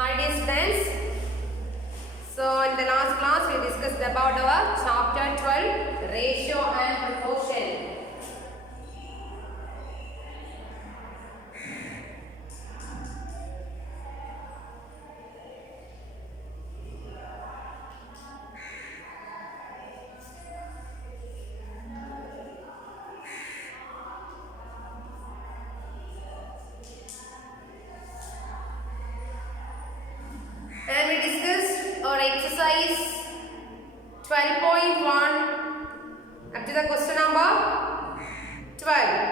Hi dear students. So in the last class we discussed about our chapter 12 ratio and proportion. And we discussed our exercise 12.1 up to the question number 12.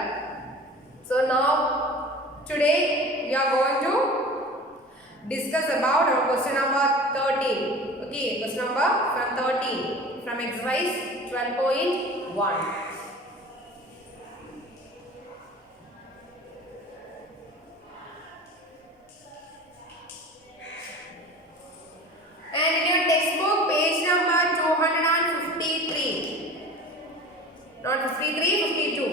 So now today we are going to discuss about our question number 13. Okay, question number from 13 from exercise 12.1. And in your textbook, page number 253. Not 53, 52.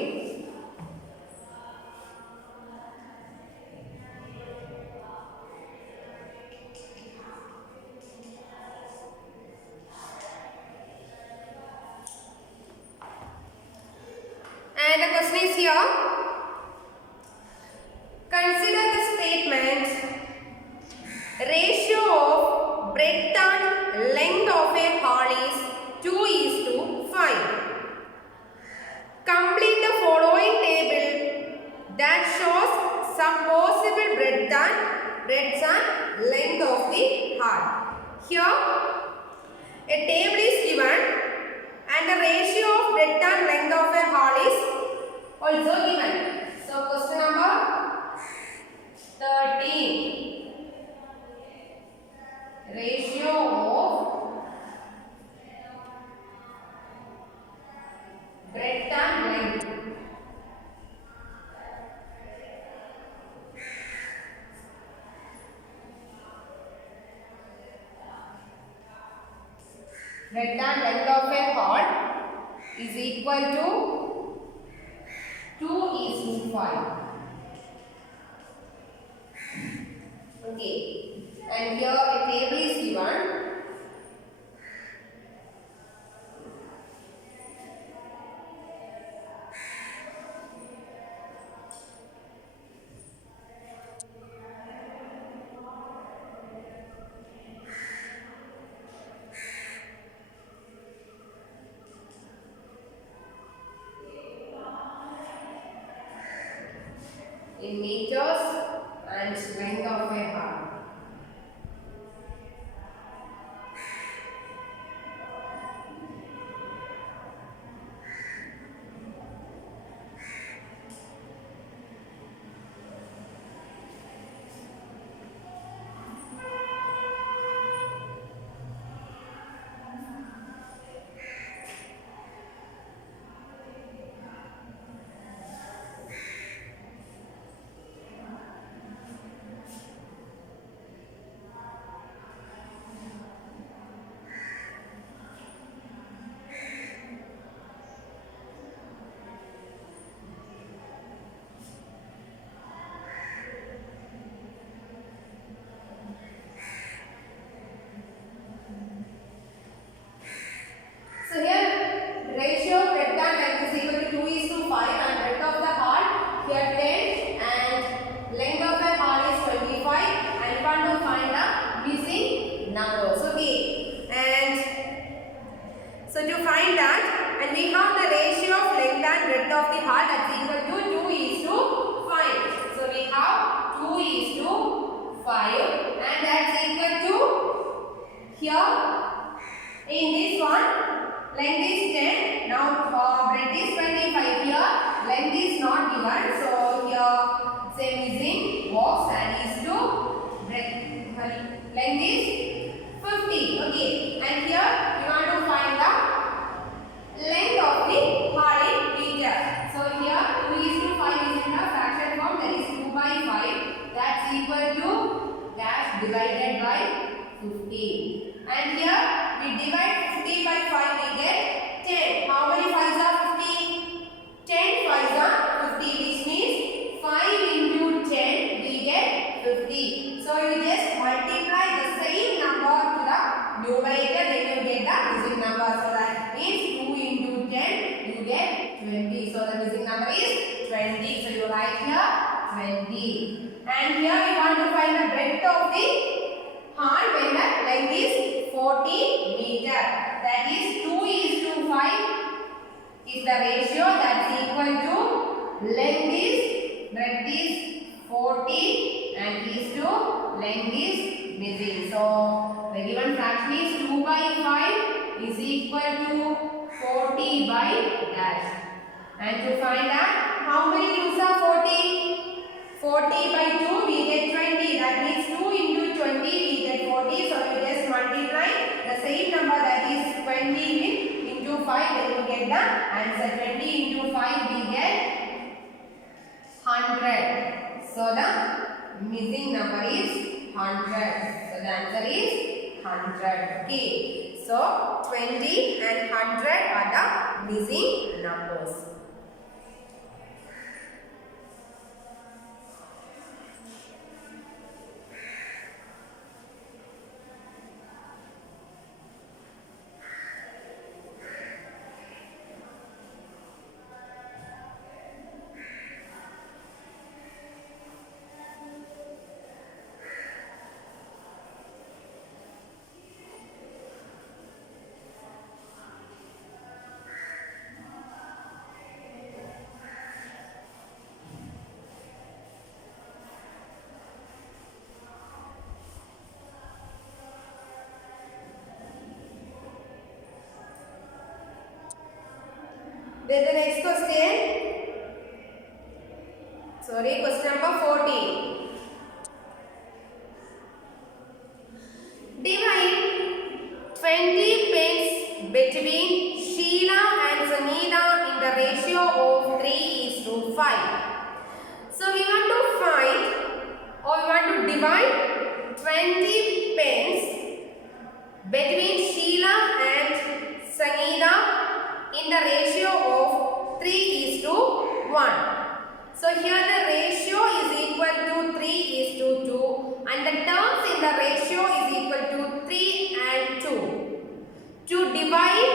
And the question is here. Consider the statement ratio of breadth and length of a hall is 2:5. Complete the following table that shows some possible breadth and length of the hall. Here a table is given and the ratio of breadth and length of a hall is also given. So question number 13. Ratio of breadth and length. Breadth and length of a hall is equal to 2:5. Okay, and here a table is given. In meters and length of a hall. So here ratio breadth and length is equal to 2:5 and breadth of the hall here 10 and length of the hall is 25 and you want to find the missing numbers. Okay, and so to find that and we have the ratio of length and breadth of the hall that's equal to 2:5. So we have 2:5 and that's equal to here in this one length is 10. Now breadth is 25 here. Length is not given. So here say missing box and is to breadth. Length is 50. Okay. And here you want to find the length of the hall in meter. So here 2:5 is in the fraction form, that is 2/5. That's equal to dash divided by 50. And here we divide 50 by 5, we get 10. How many 5s are 50? 10 5s are 50, which means 5 into 10 we get 50. So you just multiply numerator, then you get the missing number. So that means 2 into 10, you get 20. So the missing number is 20. So you write here 20. And here we want to find the breadth of the horn when the length is 40 meter. That is 2 is to 5 is the ratio, that's equal to length is, breadth is 40 and is to length is missing. So the given fraction is 2 by 5 is equal to 40 by dash. And to find out how many twos are 40? 40 by 2 we get 20. That means 2 into 20 we get 40. So we just multiply the same number, that is 20 with into 5, then you get the answer. 20 into 5 we get 100. So the missing number is 100. So the answer is 100. Okay. So 20 and 100 are the missing numbers. Then the next question. Sorry, question number 14. Divide 20 pence between Sheila and Sangeeta in the ratio of 3:5. So we want to find, or we want to divide 20 pence between Sheila and Sangeeta in the ratio of 3:1. So here the ratio is equal to 3:2 and the terms in the ratio is equal to 3 and 2. To divide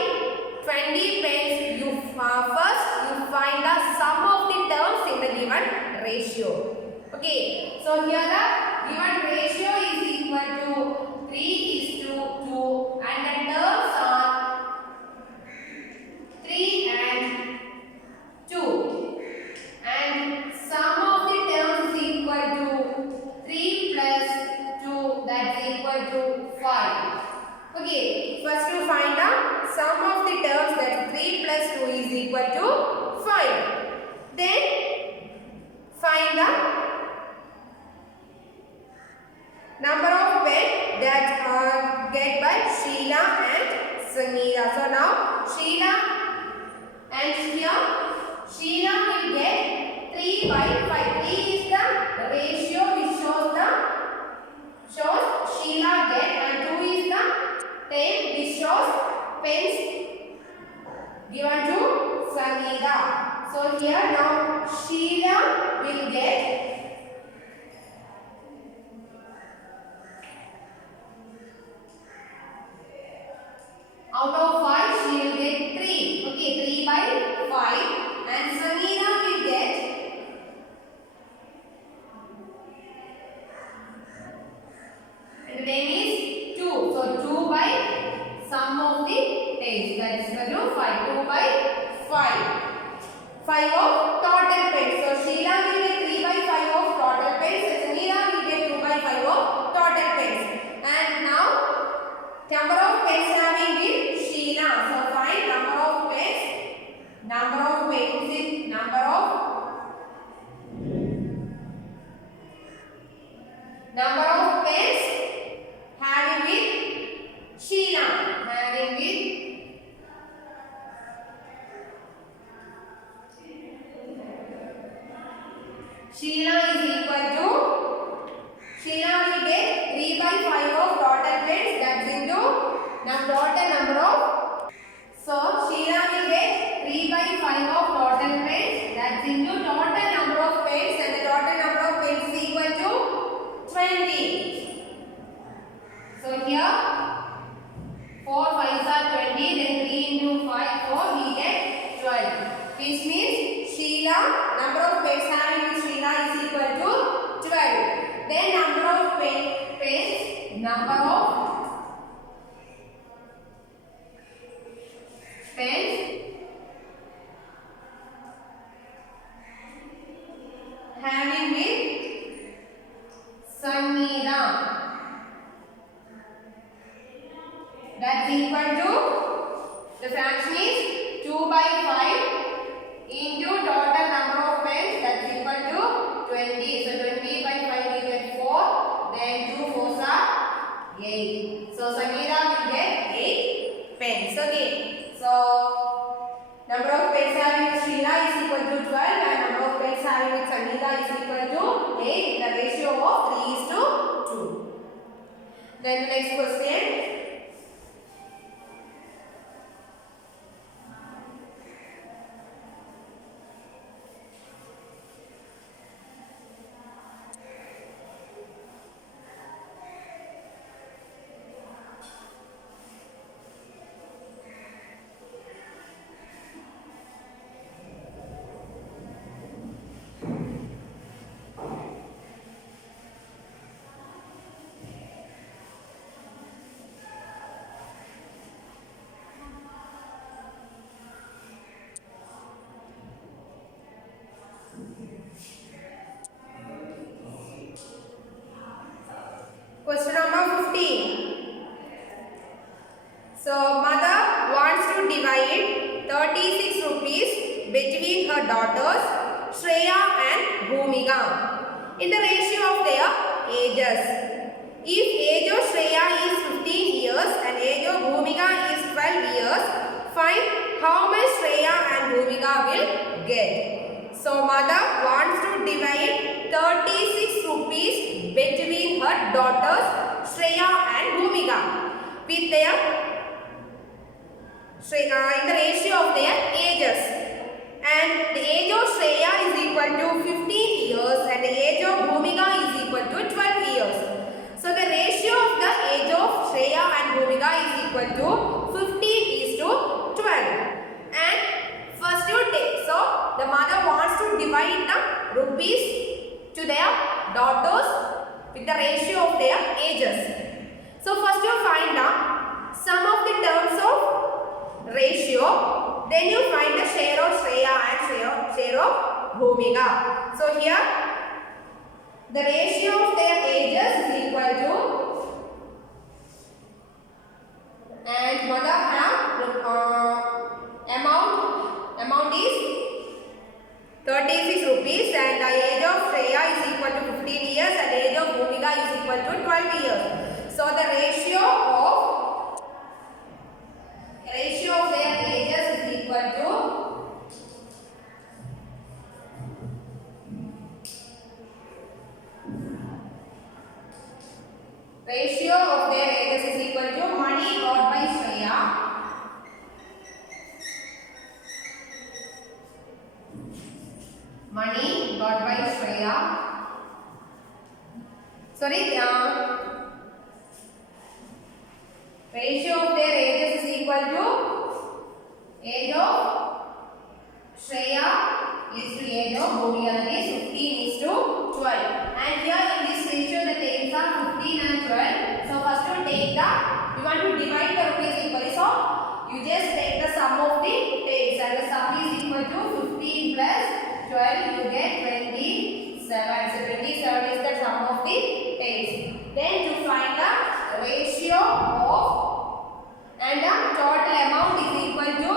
20 pence, you first you find the sum of the terms in the given ratio. Okay, so here the given ratio is equal to 3:2 and the terms are 3 and 2, and sum of the terms is equal to 3 plus 2, that's equal to 5. Okay, first to find out sum of the terms, that 3 plus 2 is equal to 5. Then find the number of pence that get by Sheila and Sangeeta. So now Sheila and here Sheila will get 3 by 5. 3 is the ratio which shows Sheila get, and 2 is the time which shows pence given to Sangeeta. So here now Sheila will get out of 5 she will get 3. Okay, 3 by 5, and Sangeeta will get and the name is 2. So 2 by sum of the tens, that is equal to 5. 2 by 5. 5 of total pence. So Sheila will get 3 by 5 of total pence, and Sangeeta will get 2 by 5 of total pence. And now number of pence having with Sheila. So find number of pence. Number of pence is number of pence having with Sheila. Having with Sheila is equal to, Sheila will get 3 by 5 of total pence, that's into total number of. So Sheila will get 3 by 5 of total pence, that's into total number of pence, and the total number of pence is equal to 20. So here number of pens having with Sangeeta. That's equal to, the fraction is 2 by 5 into total number of pens, that's equal to 20. So 20 by 5 we get 4, then 2 4s are 8. So Sangeeta will get 8 pens. Okay. So number of pens having with Sheila is equal to 12 and number of pens having with Sangeeta is equal to 8. The ratio of 3:2. Then the next question. Question number 15. So mother wants to divide 36 rupees between her daughters Shreya and Bhumika in the ratio of their ages. If age of Shreya is 15 years and age of Bhumika is 12 years, find how much Shreya and Bhumika will get. So mother wants to divide 36 rupees between her daughters Shreya and Bhumika with their in the ratio of their ages. And the age of Shreya is equal to 15 years and the age of Bhumika is equal to 12 years. So the ratio of the age of Shreya and Bhumika is equal to 15:12. And first you take, so the mother wants to divide the rupees to their daughters with the ratio of their ages. So first you find the sum of the terms of ratio, then you find the share of Shreya and share of Bhumika. So here the ratio of their ages is equal to, and mother have amount is 36 rupees and the age of Shreya is equal to 15 years and the age of Bhumika is equal to 12 years. So the ratio of their ages is equal to money got by Shreya ratio of their ages is equal to age of Shreya is to age of Bhumika, that is 15:12. And here in this ratio the terms are 15 and 12. So first you take the, you want to divide the rupees equally, so you just take the sum of the terms and the sum is equal to 15 plus 12, you get 27. So 27 is the sum of the terms. Then to find the ratio of, and the total amount is equal to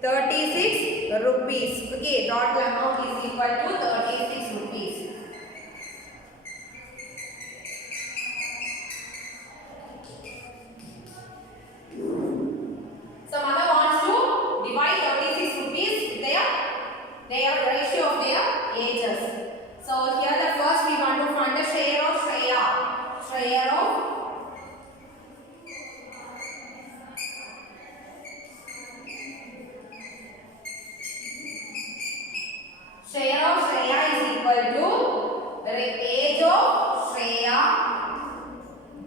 36 rupees. Okay, total amount is equal to 36 rupees. So mother wants to divide 36 rupees with their ratio of their ages. So here the first we want to find the share of Shreya. Share of Shreya is equal to the age of Shreya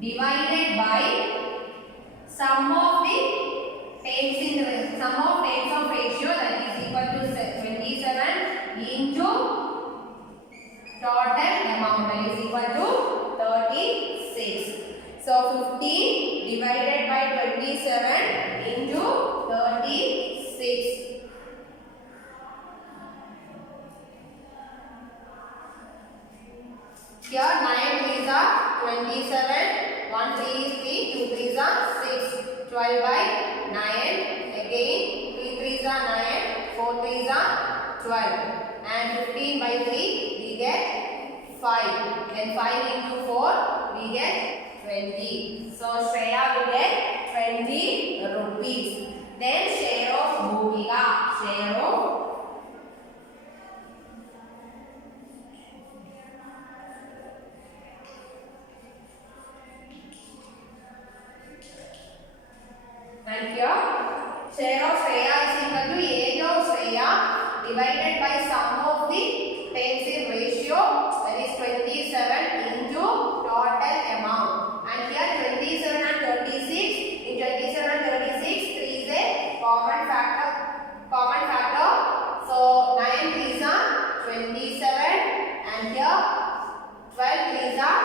divided by sum of the terms in the sum of terms of ratio, that is equal to 27 into total amount, that is equal to 36. So 15 divided by 27 into 36. Here 9 3s are 27, 1 3 is 3, 2 3s are 6, 12 by 9, again 3 3s are 9, 4 3s are 12, and 15 by 3 we get 5, then 5 into 4 we get 20. So Shreya will get 20 rupees. Then share of Bhumika, share of and here share of Shreya is equal to age of Shreya divided by sum of the tens in ratio, that is 27 into total amount, and here 27 and 36, in 27 and 36 3 is a common factor, so 9 3s are 27 and here 12 3s are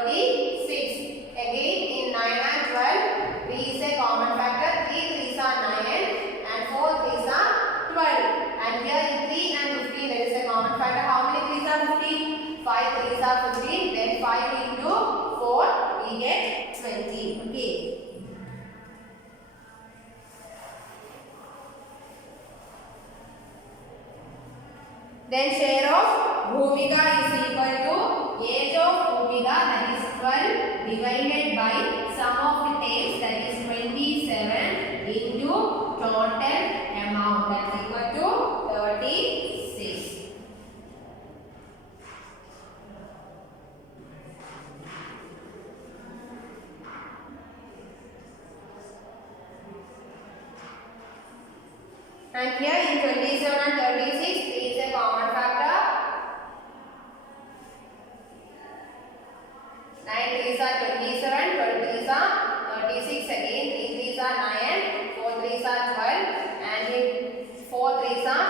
36, again in 9 and 12 3 is a common factor, 3 3s are 9 and 4 3s are 12, and here in 3 and 15 there is a common factor. How many 3s are 15? 5 3s are 15, then 5 into 4 we get 20. Okay. Then share of Bhumika is equal to age of Bhumika, that is 12 divided by sum of the terms, that is 27 into total amount, that is equal to 36. And here in 27 and 36 3 is a common factor. 9 3s are 27, 12 3s are 36, again 3 3s are 9, 4 3s are 12, and in 4 3s are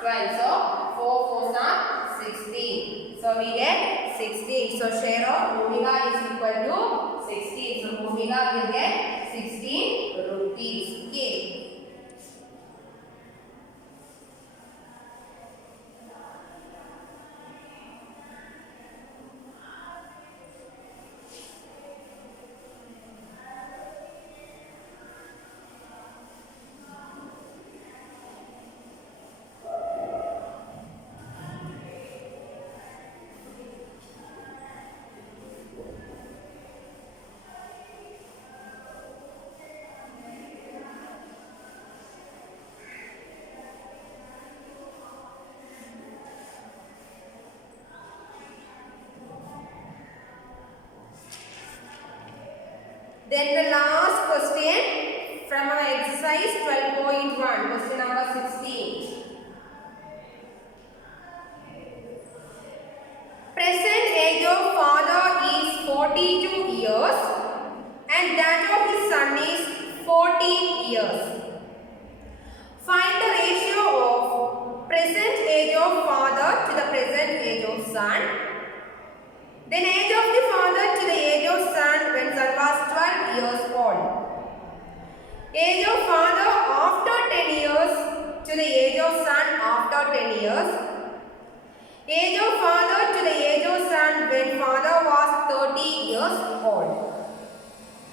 12. So 4 4s are 16. So we get 16. So share of Bhumika is equal to 16. So Bhumika will get 16 rupees. Okay. Then the last question from our exercise 12.1, question number 16. Present age of father is 42 years and that of his son is 14 years. Find the ratio of present age of father to the present age of son. Then age of the father to the age of son when son was 12 years old. Age of father after 10 years to the age of son after 10 years. Age of father to the age of son when father was 30 years old.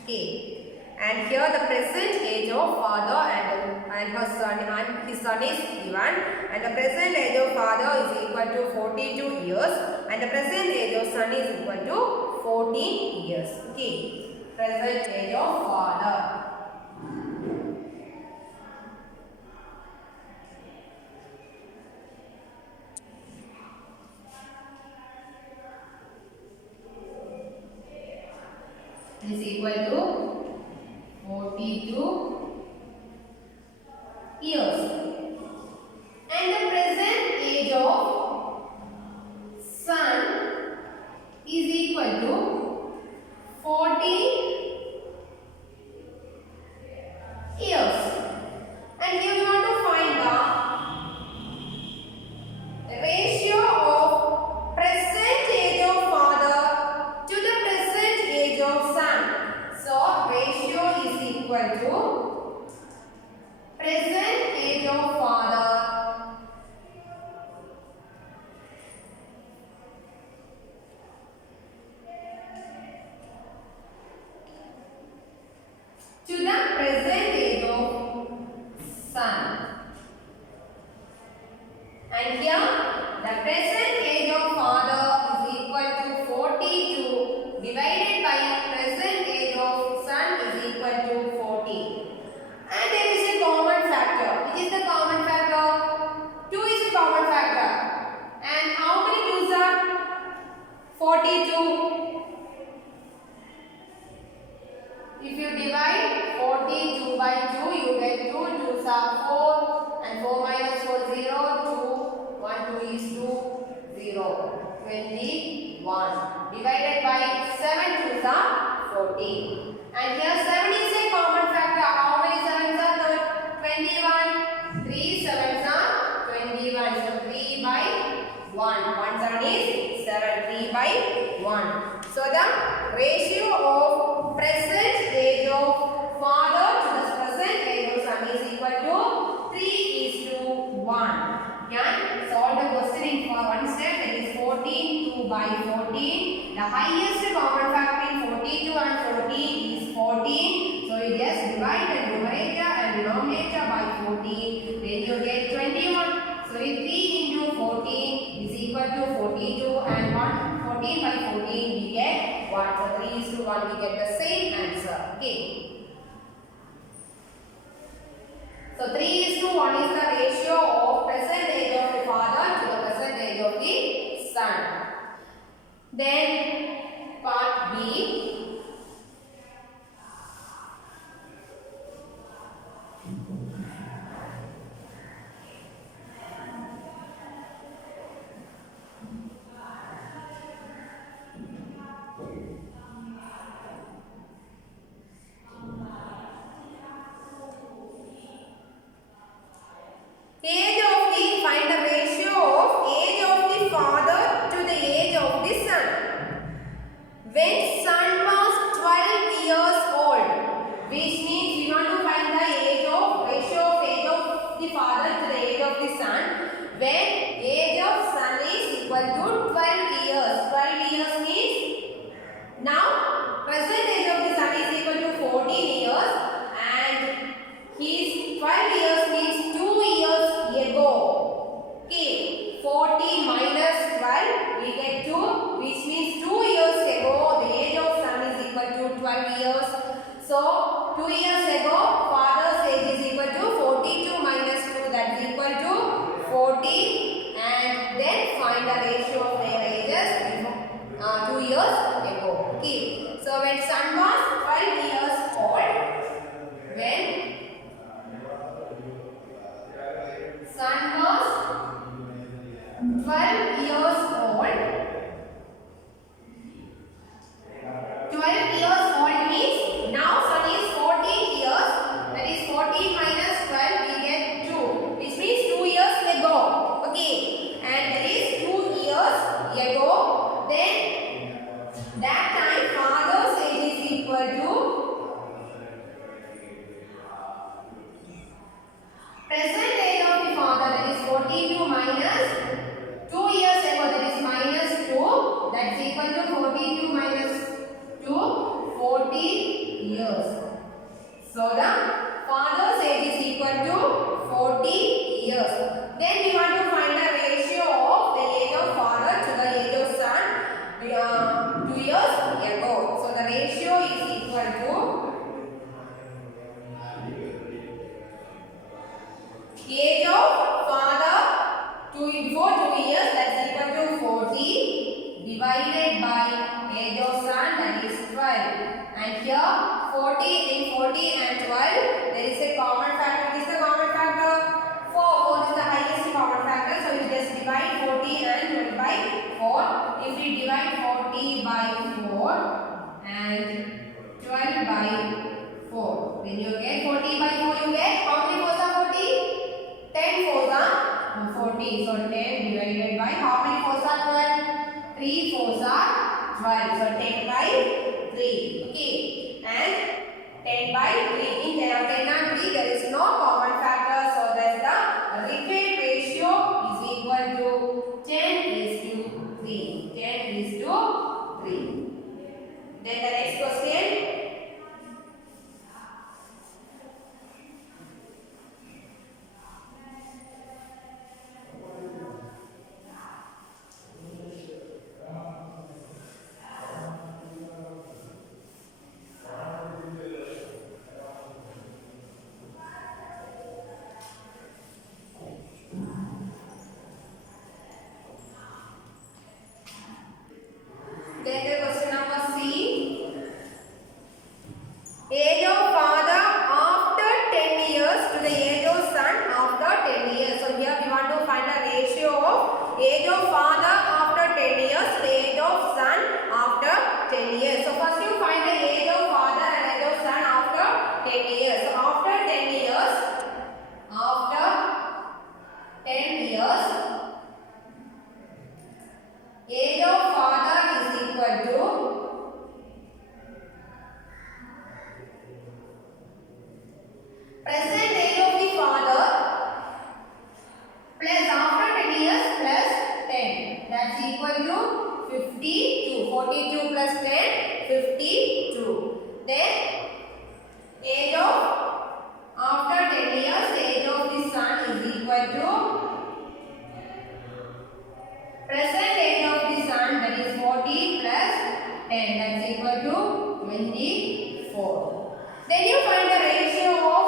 Okay. And here the present age of father and his son is given, and the present age of father is equal to 42 years and the present age of son is equal to 14 years. Okay. Present age of father. Is equal to 42 years, and the present age of son is equal to 14 years, and here we want to find the ratio of present 42. If you divide 42 by 2, you get 2 2s are 4 and 4 minus 4 0, 2, 1 2 is 2, 0, 21. Divided by 7 2s are 14. And here 7 is a common factor. How many 7s are there? 21. 3 7s are 21. So 3 by 1. 1 7 is 7. 3 by 1. So the ratio of present age of father to the present age of son is equal to 3:1. Can solve the question in for one step. That is 14 2 by 14. The highest common factor in 42 and 14 is 14. So you just divide the numerator and denominator by 14. Then you get 21. So if 3 into 14 is equal to 42 and 14 by 14 we get 1. So 3:1 we get the same answer. Okay. So 3:1 is the ratio of present age of the father to the present age of the son. Then part B. Find the ratio of age of the father to the age of the son. When son was 12 years old, which means we want to find the ratio of age of the father to the age of the son. When age of son is equal to 12 years. 12 years means now present age of the son is equal to 14 years and his 12 years means 2 years ago. Okay, 14 minus 12 we get 2, which means 2 years ago the age of son is equal to 12 years. So 2 years ago father's age is equal to 42 minus 2, that is equal to 40, and then find the ratio of their ages 2 years ago. Okay, so when son was 12 years old, when son was 12 years old. 12 years old means now son is 14 years. That is 14 minus 12 we get 2, which means 2 years ago. Okay, and that is 2 years ago. Then that time father's age is equal to present age of the father, that is 42 minus 2 years ago, that is minus 2, that is equal to 42 minus 2, 40 years. So the father's age is equal to 40 years. Then we want to find the ratio of the age of father to the age of son 2 years ago. So the ratio is equal to age of father before 2 years, that is equal to 40 divided by age of son, that is 12. And here 40 and 12 there is a common factor. What is the common factor? 4. 4 is the highest common factor. So you just divide 40 and 12 by 4. If we divide 40 by 4 and 12 by 4, then you get 40 by 4 you get how many 4s are 40? 10 4s are 40. So 10 divided by how many 4s are 12? 3 4s are 12. So 10 by 3. Okay. And 10 by 3 in 10 and 3 there is no common factor. So that's the required ratio is equal to 10:3. 10:3. Then the next question. 42 plus 10, 52. Then age of after 10 years, the age of the son is equal to present age of the son, that is 40 plus 10, that's equal to 24. Then you find the ratio of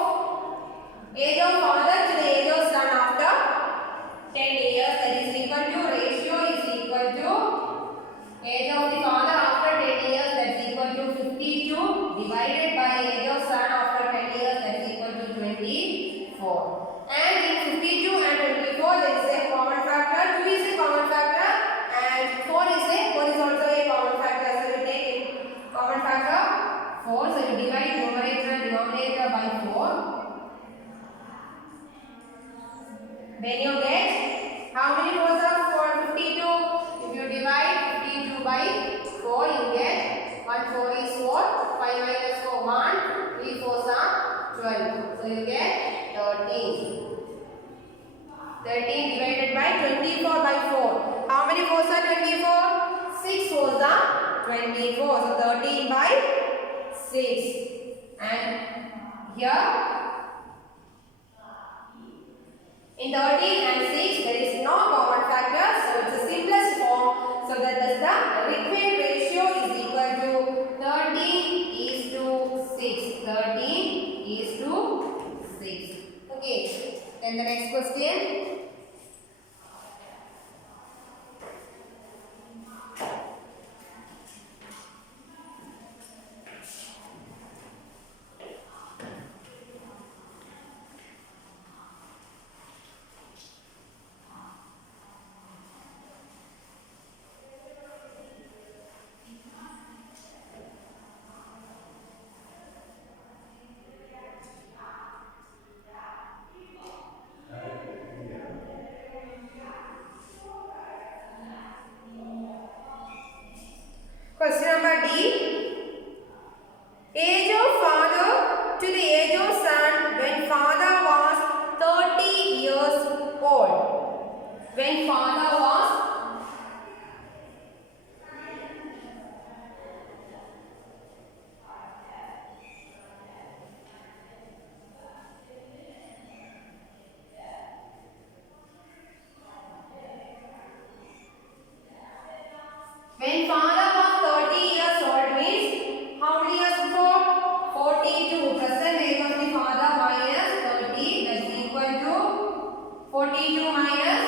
age of father to the age of son after 10 years, that is equal to ratio is equal to age of the father after 10 years, that's equal to 52 divided by age of son after 10 years, that's equal to 24. And in 52 and 24 there is a common factor, 2 is a common factor and 4 is also a common factor. So you take in common factor 4, so you divide numerator and denominator by 4. Then you get how many 4s are 52? If you divide 52 by 4, you get 1 4 is 4, 5 minus 4 1, 3 4s are 12. So you get 13. 13 divided by 24 by 4. How many 4s are 24? 6 4s are 24. So 13 by 6. And here in 13 and 6 there is no common factor, so it's the simplest form. So that is the required ratio is equal to 13 is to 6. 13 is to 6. Okay. Then the next question. Question number D. Age of father to the age of son when father was 30 years old. When father was When father was 30 years old means how many years before? 42. Present age of the father minus 30, that is equal to 42 minus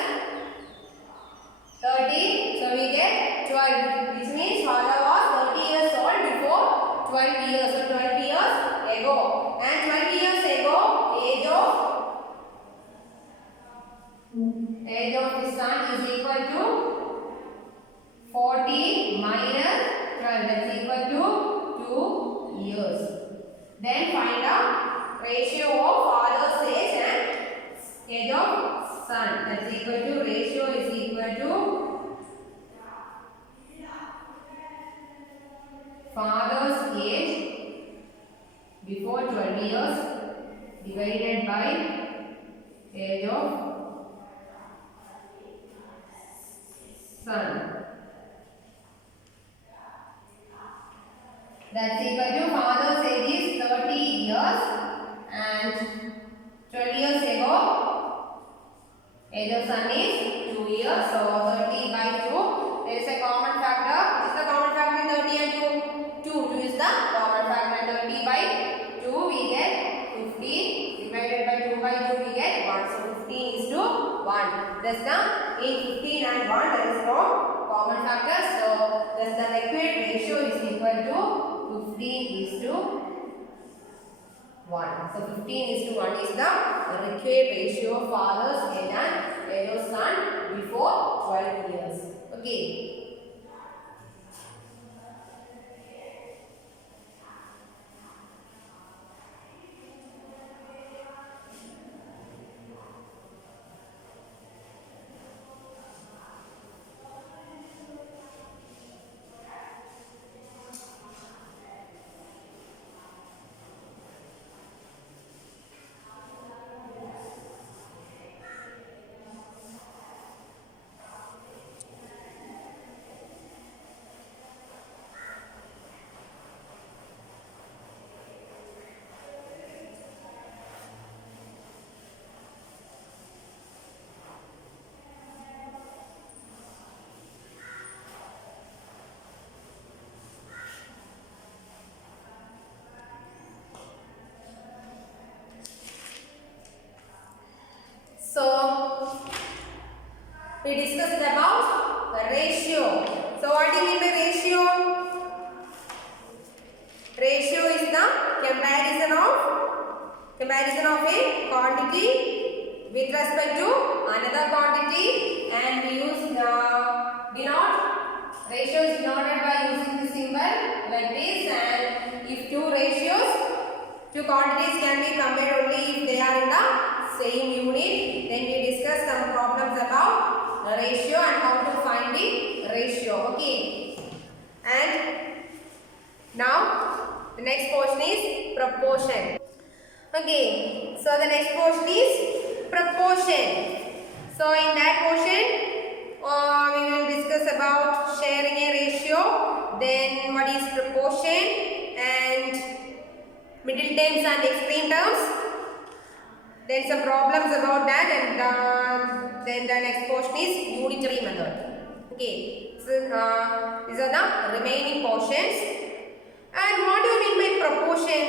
30. So we get 12, which means father was 30 years old before 12 years. So 12 years ago. And 12 years ago, age of the son is equal to 40 minus 12, that's equal to 2 years. Then find out ratio of father's age and age of son. That's equal to ratio is equal to father's age before 12 years divided by age of son. That's equal to father's age is 30 years and 12 years ago age of son is 2 years. So 30 by 2. There is a common factor. What is the common factor in 30 and 2? 2. 2 is the common factor. 30 by 2 we get 15. Divided by 2 by 2 we get 1. So 15 is to 1. Thus the in 15 and 1 there is no common factor. So thus the required ratio is equal to 15 is to 1. So 15 is to 1 is the required ratio of father's age and age of son before 12 years. Okay. we discussed about the ratio. So what do you mean by ratio? Ratio is the comparison of a quantity with respect to another quantity, and we use denote. Ratio is denoted by using the symbol like this, and if two quantities can be compared only if they are in the same unit. Then we discuss some problems about the ratio and how to find the ratio. Okay. And now the next portion is proportion. Okay. So the next portion is proportion. So in that portion, we will discuss about sharing a ratio, then what is proportion, and middle terms and extreme terms, then some problems about that, and then the next portion is unitary method. Okay, so these are the remaining portions. And what do you mean by proportion?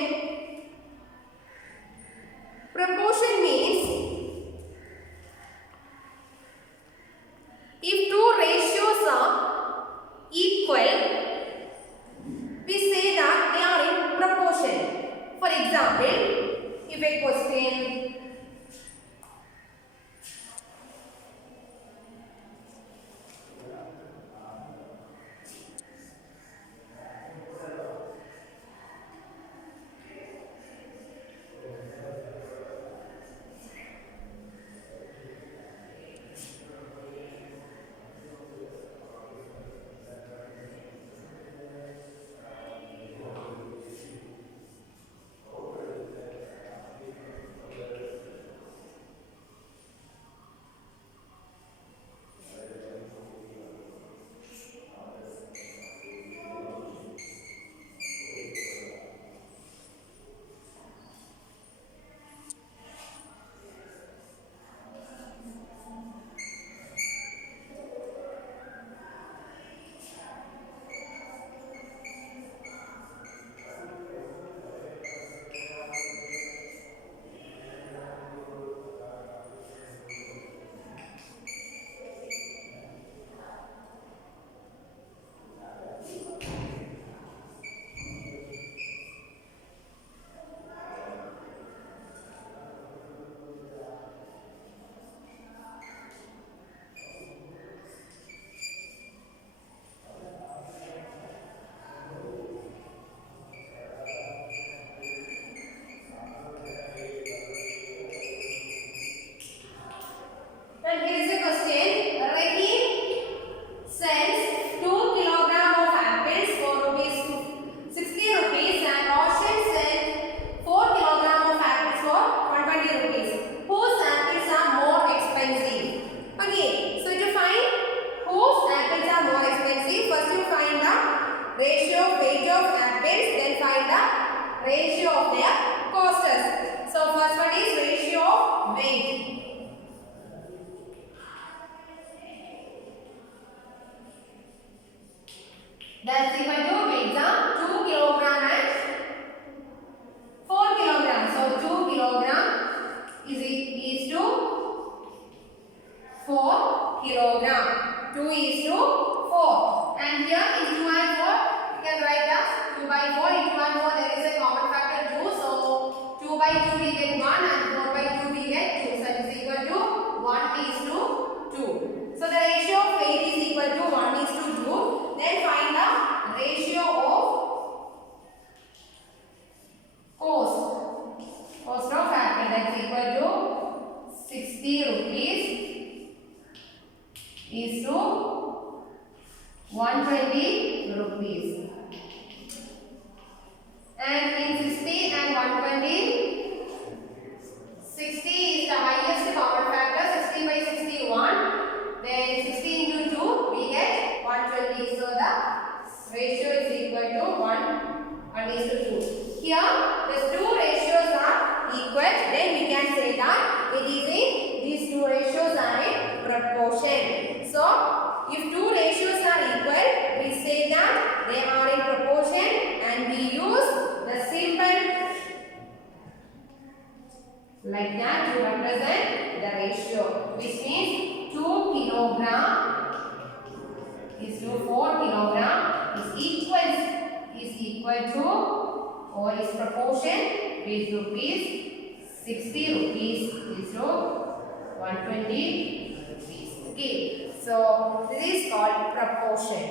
Proportion means if two ratios are equal, we say that they are in proportion. For example, if a question ratio of their costs. So first one is ratio of weight. That's equal to weight, 2 kilogram and 4 kilogram. So 2 kilogram is to 4 kilogram. 2 is to 4. And here in 2 and 4, you can write as 2 by 4. In 2 and 4, there is a common factor 2. So 2 by 2 we get 1 and 4 by 2 we get 2. So it is equal to 1 is to 2. So the ratio of weight is equal to 1 is to 2. Then find the ratio of cost of apple. That's equal to 60 rupees is to 120 rupees. And in 60 and 120, 60 is the highest common factor. 60 by 61. Then 60 into 2 we get 120. So the ratio is equal to 1 is to 2. Here the two ratios are equal. Then we can say that it is in these two ratios are in proportion. So if two ratios are equal, we say that they are in proportion, and we use the symbol like that to represent the ratio, which means 2 2 kilogram is to 4 kilogram is equal to or is proportion with rupees 60 rupees is to 120 rupees. Okay, so this is called proportion.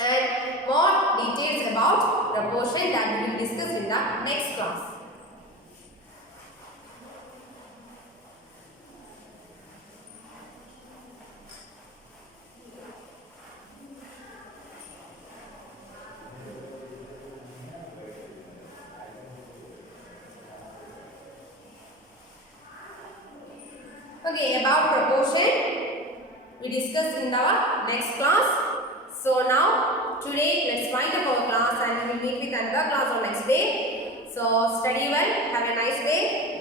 And more details about proportion that we will discuss in the next class. Okay, about proportion we discuss in the next class. So now today let's wind up our class and we will meet with another class on next day. So study well. Have a nice day.